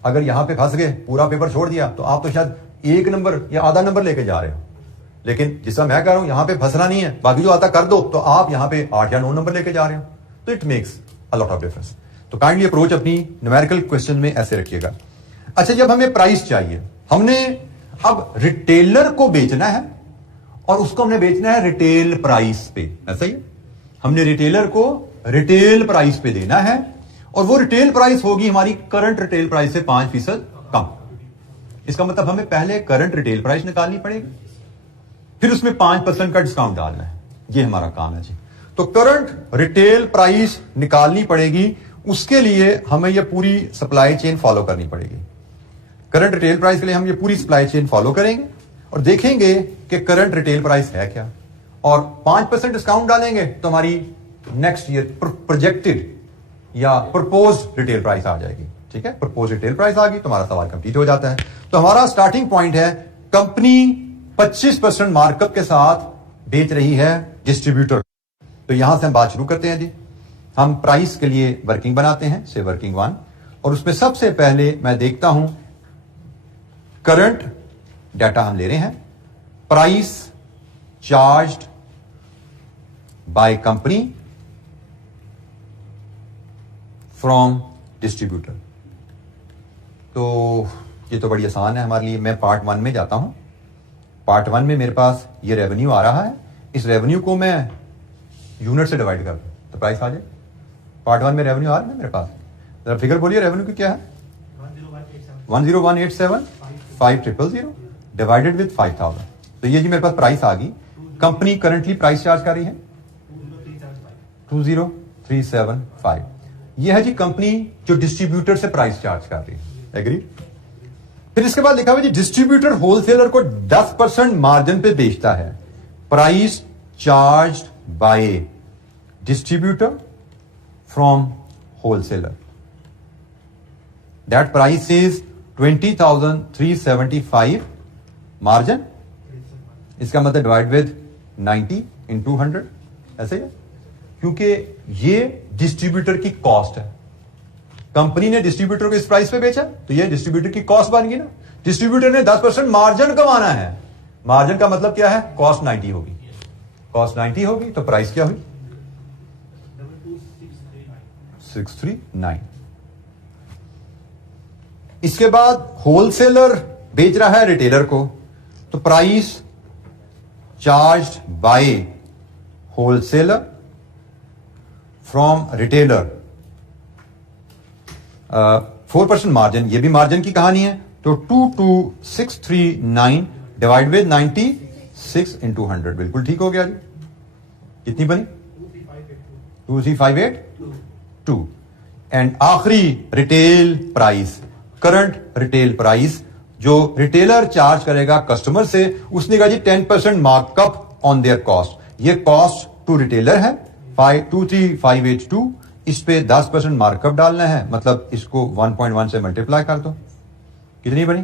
अगर यहां पे फंस गए, पूरा पेपर छोड़ दिया, तो आप तो शायद 1 नंबर या आधा नंबर लेके जा रहे हो। लेकिन जिसका मैं कह रहा हूं, यहां पे फंसना नहीं है, बाकी जो आता कर दो, तो आप यहां पे 8 या 9 नंबर लेके जा रहे हो, तो it makes a lot of difference. तो काइंडली अप्रोच अपनी न्यूमेरिकल क्वेश्चन में ऐसे रखिएगा। अच्छा, जब हमें प्राइस चाहिए, हमने अब रिटेलर को बेचना है और उसको हमने बेचना है रिटेल प्राइस पे, ऐसा ही हमने रिटेलर को रिटेल प्राइस पे देना है, और वो रिटेल प्राइस होगी हमारी करंट रिटेल प्राइस से 5% कम। इसका मतलब हमें पहले करंट रिटेल प्राइस निकालनी पड़ेगी, फिर उसमें 5% का डिस्काउंट डालना है। ये हमारा काम है जी। तो करंट रिटेल प्राइस निकालनी पड़ेगी, उसके लिए हमें यह पूरी सप्लाई चेन फॉलो करनी पड़ेगी। करंट रिटेल प्राइस के लिए हम ये पूरी सप्लाई चेन फॉलो करेंगे और देखेंगे कि करंट रिटेल प्राइस है क्या, और 5% डिस्काउंट डालेंगे तो हमारी नेक्स्ट ईयर प्रोजेक्टेड या प्रपोज रिटेल प्राइस आ जाएगी। ठीक है, प्रपोज रिटेल प्राइस आ गई तो हमारा सवाल कंप्लीट हो जाता है। तो हमारा स्टार्टिंग पॉइंट है, कंपनी 25% मार्कअप के साथ बेच रही है डिस्ट्रीब्यूटर। तो यहां से हम बात शुरू करते हैं जी। हम प्राइस के लिए वर्किंग बनाते हैं, से वर्किंग 1, और उसमें सबसे पहले मैं देखता हूं करंट डाटा हम ले रहे हैं, price charged by company from distributor. तो ये तो बड़ी आसान है हमारे लिए। मैं पार्ट 1 में जाता हूं। पार्ट 1 में मेरे पास ये रेवेन्यू आ रहा है, इस रेवेन्यू को मैं यूनिट से डिवाइड कर दूं तो प्राइस आ जाए। पार्ट 1 में रेवेन्यू आ रहा है मेरे पास, जरा फिगर बोलिए रेवेन्यू की क्या है? 10187,500 डिवाइडेड विद 5000। तो ये जी मेरे पास प्राइस आ गई। कंपनी करंटली प्राइस चार्ज कर रही है 20375। ये है जी कंपनी जो डिस्ट्रीब्यूटर से प्राइस चार्ज कर रही है। एग्री? फिर इसके बाद लिखा हुआ जी डिस्ट्रीब्यूटर होलसेलर को 10% मार्जिन पे बेचता है। Price charge by distributor from wholesaler, that price is 20,375 margin, इसका मतलब डिवाइड विद 90 इन 200, ऐसे ही है, क्योंकि ये डिस्ट्रीब्यूटर की कॉस्ट है। कंपनी ने डिस्ट्रीब्यूटर को इस प्राइस पे बेचा तो ये डिस्ट्रीब्यूटर की कॉस्ट बन गई ना। डिस्ट्रीब्यूटर ने 10% मार्जिन कमाना है, मार्जिन का मतलब क्या है, कॉस्ट 90 होगी, कॉस्ट 90 होगी तो प्राइस क्या हुई 639। इसके बाद होलसेलर बेच रहा है रिटेलर को, तो price charged bye wholesaler from retailer 4% margin, ये भी मार्जिन की कहानी है। तो 22639 डिवाइड विद 90 6 इन 200, बिल्कुल ठीक हो गया जी। कितनी बनी 23582। एंड आखिरी retail price, current retail price जो रिटेलर चार्ज करेगा कस्टमर से, उसने कहा जी 10% मार्कअप ऑन देयर कॉस्ट। ये कॉस्ट टू रिटेलर है 23582, इस पे 10% मार्कअप डालना है, मतलब इसको 1.1 से मल्टीप्लाई कर दो, कितनी बनी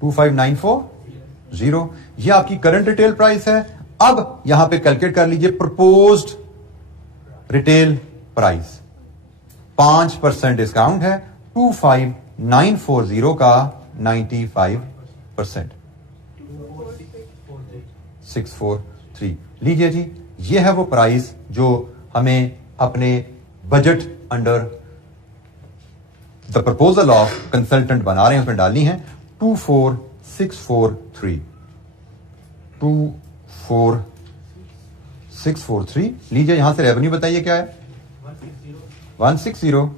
25940। ये आपकी करंट रिटेल प्राइस है। अब यहां पे कैलकुलेट कर लीजिए प्रपोज्ड रिटेल प्राइस, 5% डिस्काउंट है, 25940 का 95% 643। लीजिए जी, ये है वो प्राइस जो हमें अपने budget under the proposal of consultant बना रहे हैं उसमें डालनी है। 24643 24643। लीजिए यहां से रेवेन्यू बताइए क्या है 160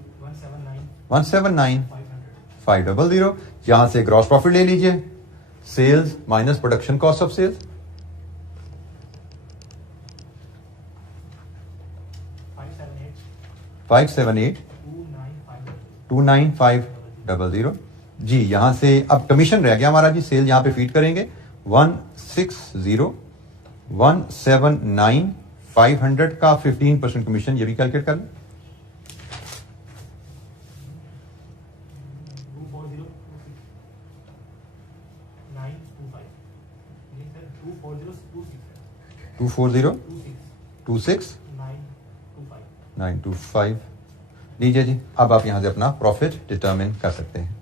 179 500। यहां से ग्रॉस प्रॉफिट ले लीजिए, sales minus production cost of sales 578 29500 जी। यहां से अब कमीशन रह गया हमारा जी, सेल यहां पे फीड करेंगे 160 179 500 का 15% कमीशन, ये भी कैलकुलेट कर लें। 24026 925। लीजिए जी, अब आप यहां से अपना प्रॉफिट डिटरमिन कर सकते हैं।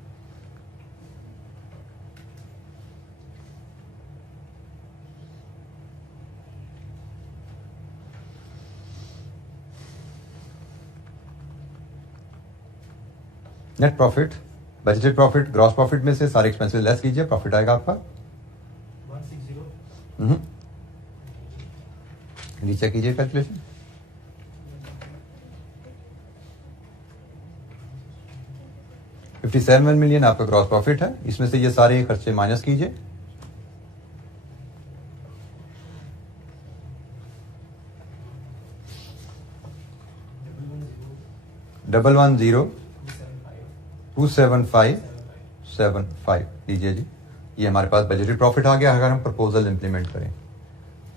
Net profit, budgeted profit, gross profit में से सारे एक्सपेंसेस लेस कीजिए, प्रॉफिट आएगा आपका 160। नीचे कीजिए कैलकुलेशन, 57 मिलियन आपका ग्रॉस प्रॉफिट है। इसमें से ये सारे खर्चे माइनस कीजिए, डबल 27575 लीजिए जी। ये हमारे पास बजटेड प्रॉफिट आ गया अगर हम प्रपोजल इंप्लीमेंट करें।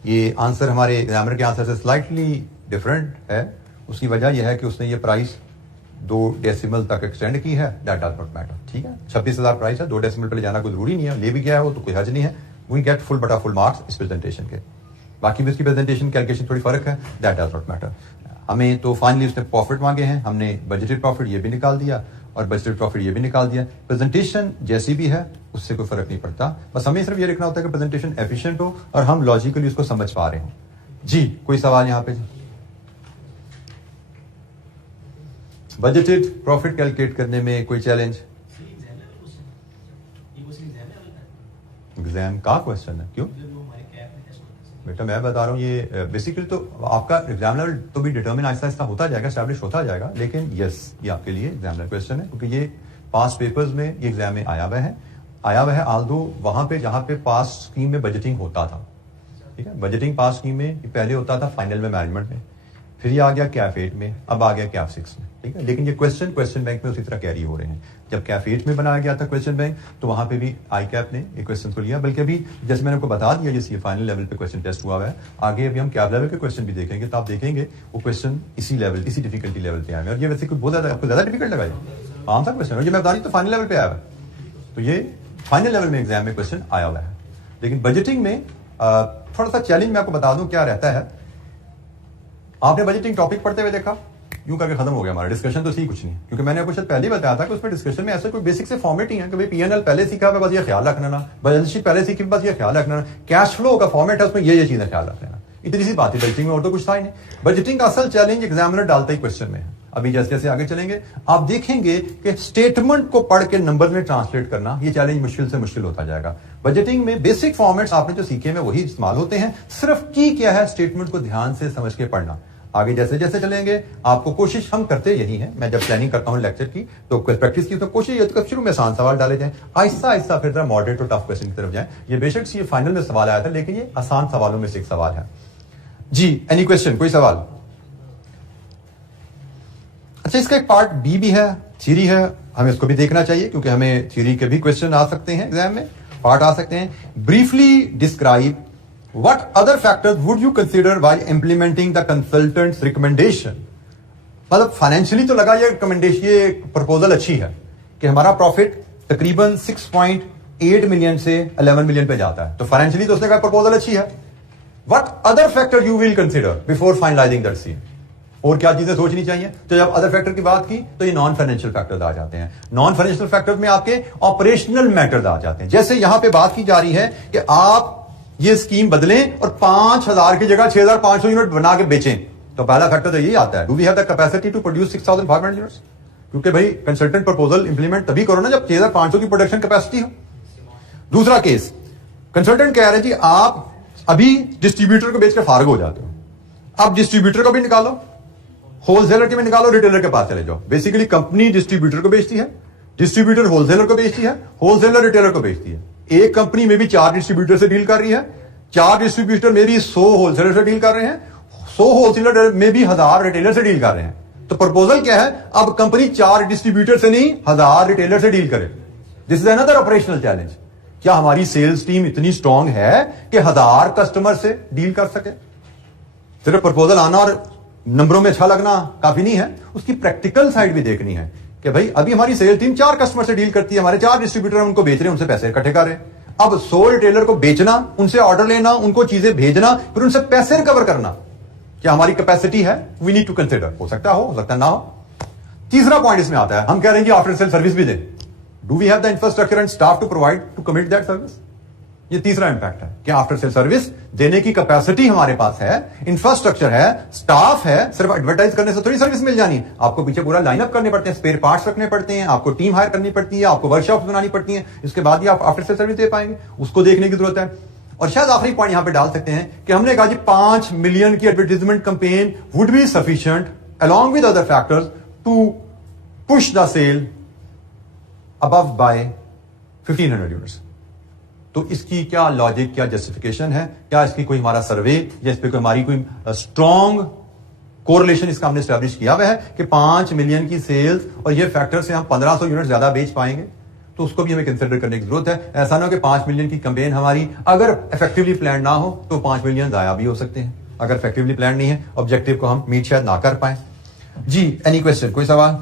ये आंसर हमारे एग्जामिनर के आंसर से स्लाइटली डिफरेंट है। उसकी वजह यह है कि उसने ये प्राइस 2 डेसिमल तक एक्सटेंड की है, दैट डज नॉट मैटर। ठीक है, 26,000 प्राइस है, 2 डेसिमल पे जाना कोई जरूरी नहीं है, ले भी गया है वो तो कोई हर्ज नहीं है। वी गेट फुल बटा फुल मार्क्स इस प्रेजेंटेशन के। बाकी भी इसकी प्रेजेंटेशन कैलकुलेशन थोड़ी फर्क है, दैट डज नॉट मैटर। हमें तो फाइनली उसने प्रॉफिट मांगे हैं, हमने बजटेड प्रॉफिट ये भी निकाल दिया और बजटेड प्रॉफिट ये भी निकाल दिया। प्रेजेंटेशन जैसी भी है उससे कोई फर्क नहीं पड़ता, बस हमें सिर्फ ये लिखना होता है कि प्रेजेंटेशन एफिशिएंट हो और हम लॉजिकली उसको समझ पा रहे हो। जी, कोई सवाल यहां पे? बजटेड प्रॉफिट कैलकुलेट करने में कोई चैलेंज? एग्जाम का क्वेश्चन है, क्यों बेटा? मैं बता रहा हूँ ये बेसिकली तो आपका एग्जाम लेवल तो भी डिटरमिन आहिस्ता आहिस्ता होता जाएगा, एस्टैब्लिश होता जाएगा, लेकिन यस ये आपके लिए एग्जाम लेवल क्वेश्चन है क्योंकि ये पास्ट पेपर्स में ये एग्जाम में आया हुआ है आल्दो वहां पे जहां पे पास्ट स्कीम में बजटिंग होता था। ठीक है, बजटिंग पास्ट स्कीम में पहले होता था फाइनल में मैनेजमेंट में, फिर ये आ गया कैफ 8 में, अब आ गया कैफ 6 में। ठीक है, लेकिन ये क्वेश्चन बैंक में उसी तरह कैरी हो रहे हैं। जब कैफ 8 में बनाया गया था क्वेश्चन बैंक तो वहां पे भी आई कैप ने एक क्वेश्चन को लिया, बल्कि अभी जैसे मैंने आपको बता दिया जैसे ये फाइनल लेवल पे क्वेश्चन टेस्ट हुआ है, आगे अभी हम कैप लेवल के क्वेश्चन भी देखेंगे तो आप देखेंगे वो क्वेश्चन इसी लेवल इसी डिफिकल्टी लेवल पे आएंगे। और ये वैसे कुछ बहुत ज्यादा आपको ज्यादा डिफिकल्ट लगा, आम सा क्वेश्चन है, ये मैं बता रही तो फाइनल लेवल पे आया है। तो ये फाइनल लेवल में एग्जाम में क्वेश्चन आया हुआ है। लेकिन बजटिंग में थोड़ा सा चैलेंज मैं आपको बता दूं क्या रहता है। आपने बजटिंग टॉपिक पढ़ते हुए देखा, यूं करके खत्म हो गया हमारा डिस्कशन, तो सी कुछ नहीं है, क्योंकि मैंने आपको शायद पहले ही बताया था कि उसमें डिस्कशन में ऐसा कोई बेसिक से फॉर्मेट ही है कि भाई पीएनएल पहले सीखा है, बस ये ख्याल रखना ना, बैलेंस शीट पहले सीखी, बस ये ख्याल रखना, कैश फ्लो का फॉर्मेट है, उसमें ये चीजें ख्याल रख लेना। इतनी सी बात है बजटिंग में, और तो कुछ था ही नहीं। बजटिंग का असल चैलेंज एग्जामिनर डालता ही क्वेश्चन में है। अभी जैसे जैसे आगे चलेंगे आप देखेंगे कि स्टेटमेंट को पढ़ के नंबर में ट्रांसलेट करना, ये चैलेंज मुश्किल से मुश्किल होता जाएगा। बजटिंग में बेसिक फॉर्मेट्स आपने जो सीखे में वही इस्तेमाल होते हैं, सिर्फ की क्या है स्टेटमेंट को ध्यान से समझ के पढ़ना। आगे जैसे जैसे चलेंगे आपको कोशिश हम करते यही है, मैं जब प्लानिंग करता हूं लेक्चर की तो प्रैक्टिस की तो कोशिश ये शुरू में आसान सवाल डाले जाएं, आहिस्ता आहिस्ता फिर जरा मॉडरेट और टफ क्वेश्चन की तरफ जाएं। ये बेशक ये फाइनल में सवाल आया था, लेकिन ये आसान सवालों में से एक सवाल है। जी एनी क्वेश्चन, कोई सवाल? अच्छा, इसका एक पार्ट बी भी है, थ्योरी है, हमें इसको भी देखना चाहिए क्योंकि हमें थ्योरी के भी क्वेश्चन आ सकते हैं एग्जाम में, पार्ट आ सकते हैं। Briefly describe what other factors would you consider while implementing the consultant's recommendation? मतलब फाइनेंशियली तो लगा ये रिकमेंडेशन, ये प्रपोजल अच्छी है कि हमारा प्रॉफिट तकरीबन 6.8 मिलियन से 11 मिलियन पे जाता है, तो फाइनेंशियली तो उसने कहा प्रपोजल अच्छी है। What other factor you will consider before finalizing that scene? और क्या चीजें सोचनी चाहिए? तो जब अदर फैक्टर की बात की तो ये नॉन फाइनेंशियल फैक्टर्स आ जाते हैं। नॉन फाइनेंशियल फैक्टर्स में आपके ऑपरेशनल मैटर्स आ जाते हैं। जैसे यहां पे बात की जा रही है कि आप ये स्कीम बदलें और 5000 की जगह 6500 यूनिट बना के बेचें, तो पहला फैक्टर तो यही आता है, do we have the capacity to produce 6500 units? क्योंकि भाई कंसल्टेंट प्रपोजल इंप्लीमेंट तभी करो ना जब 6500 की प्रोडक्शन कैपेसिटी हो। दूसरा केस, कंसल्टेंट कह रहे हैं जी आप अभी डिस्ट्रीब्यूटर को बेच के फारग हो जाते हो, अब डिस्ट्रीब्यूटर को भी निकालो, होलसेलर के भी निकालो, रिटेलर के पास चले जाओ। बेसिकली कंपनी डिस्ट्रीब्यूटर को बेचती है, डिस्ट्रीब्यूटर होलसेलर को बेचती है, होलसेलर रिटेलर को बेचती है। एक कंपनी में भी 4 डिस्ट्रीब्यूटर से डील कर रही है, 4 डिस्ट्रीब्यूटर में भी 100 होलसेलर से डील कर रहे हैं, 100 होलसेलर में भी 1000 रिटेलर से डील कर रहे हैं। तो प्रपोजल क्या है? अब कंपनी 4 डिस्ट्रीब्यूटर से नहीं 1000 रिटेलर से डील करे। This is another operational challenge. क्या हमारी सेल्स टीम इतनी स्ट्रांग है कि 1000 कस्टमर से डील कर सके? सिर्फ प्रपोजल आना और नंबरों में अच्छा लगना काफी नहीं है, उसकी प्रैक्टिकल साइड भी देखनी है कि भाई अभी हमारी सेल टीम 4 कस्टमर से डील करती है, हमारे 4 डिस्ट्रीब्यूटर उनको बेच रहे हैं, उनसे पैसे इकट्ठे कर रहे हैं। अब 100 रिटेलर को बेचना, उनसे ऑर्डर लेना, उनको चीजें भेजना, फिर उनसे पैसे रिकवर करना, क्या हमारी कैपेसिटी है? We need to consider. हो सकता है ना हो। तीसरा पॉइंट इसमें आता है, हम कह रहे हैं कि आफ्टर सेल सर्विस भी दें। Do we have the infrastructure and staff to provide to commit that service? ये तीसरा इंपैक्ट है कि आफ्टर सेल सर्विस देने की कैपेसिटी हमारे पास है, इंफ्रास्ट्रक्चर है, स्टाफ है। सिर्फ एडवर्टाइज करने से थोड़ी सर्विस मिल जानी, आपको पीछे पूरा लाइनअप करने पड़ते हैं, स्पेयर पार्ट्स रखने पड़ते हैं, आपको टीम हायर करनी पड़ती है, आपको वर्कशॉप बनानी पड़ती है, इसके बाद ही आप आफ्टर सेल सर्विस दे पाएंगे, उसको देखने की जरूरत है। और शायद आखिरी पॉइंट यहां पे डाल सकते हैं कि हमने कहा जी 5 मिलियन की advertisement campaign would be sufficient along with other factors to push the sale above by 1500 units. तो इसकी क्या लॉजिक, क्या जस्टिफिकेशन है? क्या इसकी कोई हमारा सर्वे या इस पर कोई हमारी कोई स्ट्रॉन्ग कोरिलेशन इसका हमने स्टैब्लिश किया हुआ है कि 5 मिलियन की सेल्स और ये फैक्टर से हम 1500 यूनिट ज्यादा बेच पाएंगे? तो उसको भी हमें कंसिडर करने की जरूरत है। ऐसा ना हो कि 5 मिलियन की कैंपेन हमारी अगर इफेक्टिवली प्लान ना हो तो 5 मिलियन जाया भी हो सकते हैं। अगर इफेक्टिवली प्लान नहीं है, ऑब्जेक्टिव को हम मीट शायद ना कर पाए। जी एनी क्वेश्चन, कोई सवाल?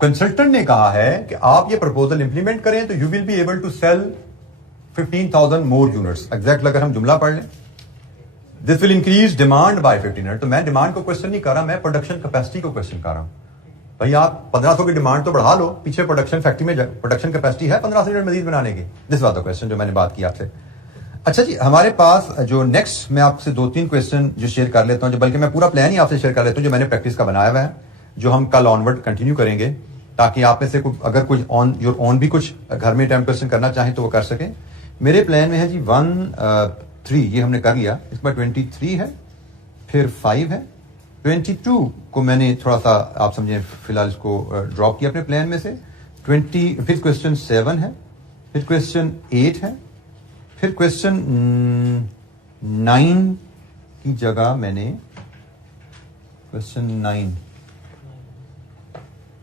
कंसल्टेंट ने कहा है कि आप ये प्रपोजल इंप्लीमेंट करें तो you will be able to sell 15,000 more units. Exact अगर हम जुमला पढ़ लें, this will increase demand by 1500। तो मैं डिमांड को क्वेश्चन नहीं कर रहा, मैं प्रोडक्शन कैपेसिटी को क्वेश्चन कर रहा हूं। भाई आप 1500 की डिमांड तो बढ़ा लो, पीछे प्रोडक्शन फैक्ट्री में प्रोडक्शन कैपेसिटी है 1500 यूनिट मजीद बनाने की। दिस वाज द क्वेश्चन जो मैंने बात की आपसे। अच्छा जी, हमारे पास जो नेक्स्ट मैं आपसे 2-3 क्वेश्चन जो शेयर कर लेता हूं, जो बल्कि मैं पूरा प्लान ही आपसे शेयर कर लेता हूं जो मैंने प्रैक्टिस का बनाया हुआ है, जो हम कल ऑनवर्ड कंटिन्यू करेंगे, ताकि आप में से अगर कोई ऑन योर ऑन भी कुछ घर में टाइम क्वेश्चन करना चाहें तो वो कर सकें। मेरे प्लान में है जी 1-3 ये हमने कर लिया, इसके बाद 23 है, फिर 5 है, 22 को मैंने थोड़ा सा आप समझें फिलहाल इसको ड्रॉप किया अपने प्लान में से। 20 फिर क्वेश्चन 7 है, फिर क्वेश्चन 8 है, फिर क्वेश्चन 9 की जगह मैंने क्वेश्चन 9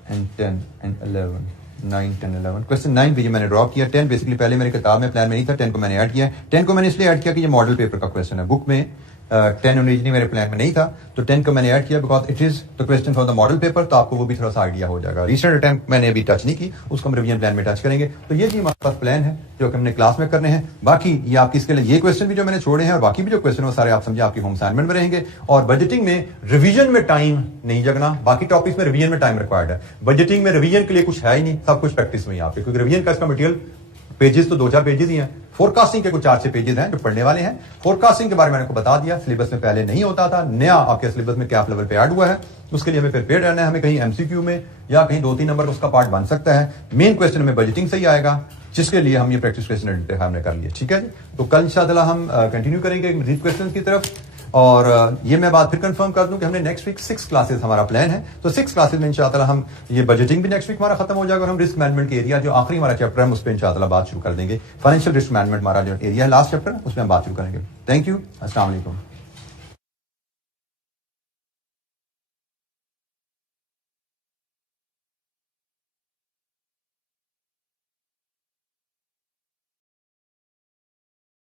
and 10 and 11 9 10 11 क्वेश्चन 9 भी मैंने ड्रॉप किया। 10 बेसिकली पहले मेरी किताब में प्लान में नहीं था, 10 को मैंने ऐड किया। 10 को मैंने इसलिए ऐड किया कि ये मॉडल पेपर का क्वेश्चन है। बुक में 10 ओरिजिनली मेरे प्लान में नहीं था, तो 10 को मैंने ऐड किया because it is the question from the model paper, तो आपको वो भी थोड़ा सा आइडिया हो जाएगा। रिसेंट अटेम्प्ट मैंने अभी टच नहीं की, उसको हम रिवीजन प्लान में टच करेंगे। तो ये भी हमारे पास प्लान है जो कि हमने क्लास में करने हैं। बाकी ये आपकी इसके लिए ये क्वेश्चन भी जो मैंने छोड़े हैं और बाकी भी जो क्वेश्चन वो सारे आप समझे आपकी होम असाइनमेंट में रहेंगे। और बजटिंग में रिवीजन में टाइम नहीं जगना, बाकी टॉपिक्स में रिवीजन में टाइम रिक्वायर्ड है, बजटिंग में रिवीजन के लिए कुछ है ही नहीं, सब कुछ प्रैक्टिस में ही आपके, क्योंकि रिवीजन का इसका मटेरियल पेजेस तो 2-4 पेजेस ही हैं। फोरकास्टिंग के कुछ 4-6 पेजेस हैं जो पढ़ने वाले हैं। फोरकास्टिंग के बारे में मैंने आपको बता दिया, सिलेबस में पहले नहीं होता था, नया आपके सिलेबस में कैप लेवल पे ऐड हुआ है, उसके लिए हमें प्रिपेयर रहना है। हमें कहीं एमसीक्यू में या कहीं 2-3 नंबर उसका पार्ट बन सकता है। मेन क्वेश्चन में बजटिंग से ही आएगा, जिसके लिए हम ये प्रैक्टिस क्वेश्चन हमने कर लिए। ठीक है जी, तो कल इंशाअल्लाह हम कंटिन्यू करेंगे मजीद क्वेश्चन की तरफ। और ये मैं बात फिर कंफर्म कर दूं कि हमने नेक्स्ट वीक 6 क्लासेस हमारा प्लान है, तो 6 क्लासेस में इंशाअल्लाह हम ये बजटिंग भी नेक्स्ट वीक हमारा खत्म हो जाएगा और हम रिस्क मैनेजमेंट के एरिया जो आखिरी हमारा चैप्टर है उस पर इंशाअल्लाह बात शुरू कर देंगे। फाइनेंशियल रिस्क मैनेजमेंट हमारा जो एरिया है लास्ट चैप्टर, उसमें हम बात शुरू करेंगे। थैंक यू, अस्सलाम वालेकुम।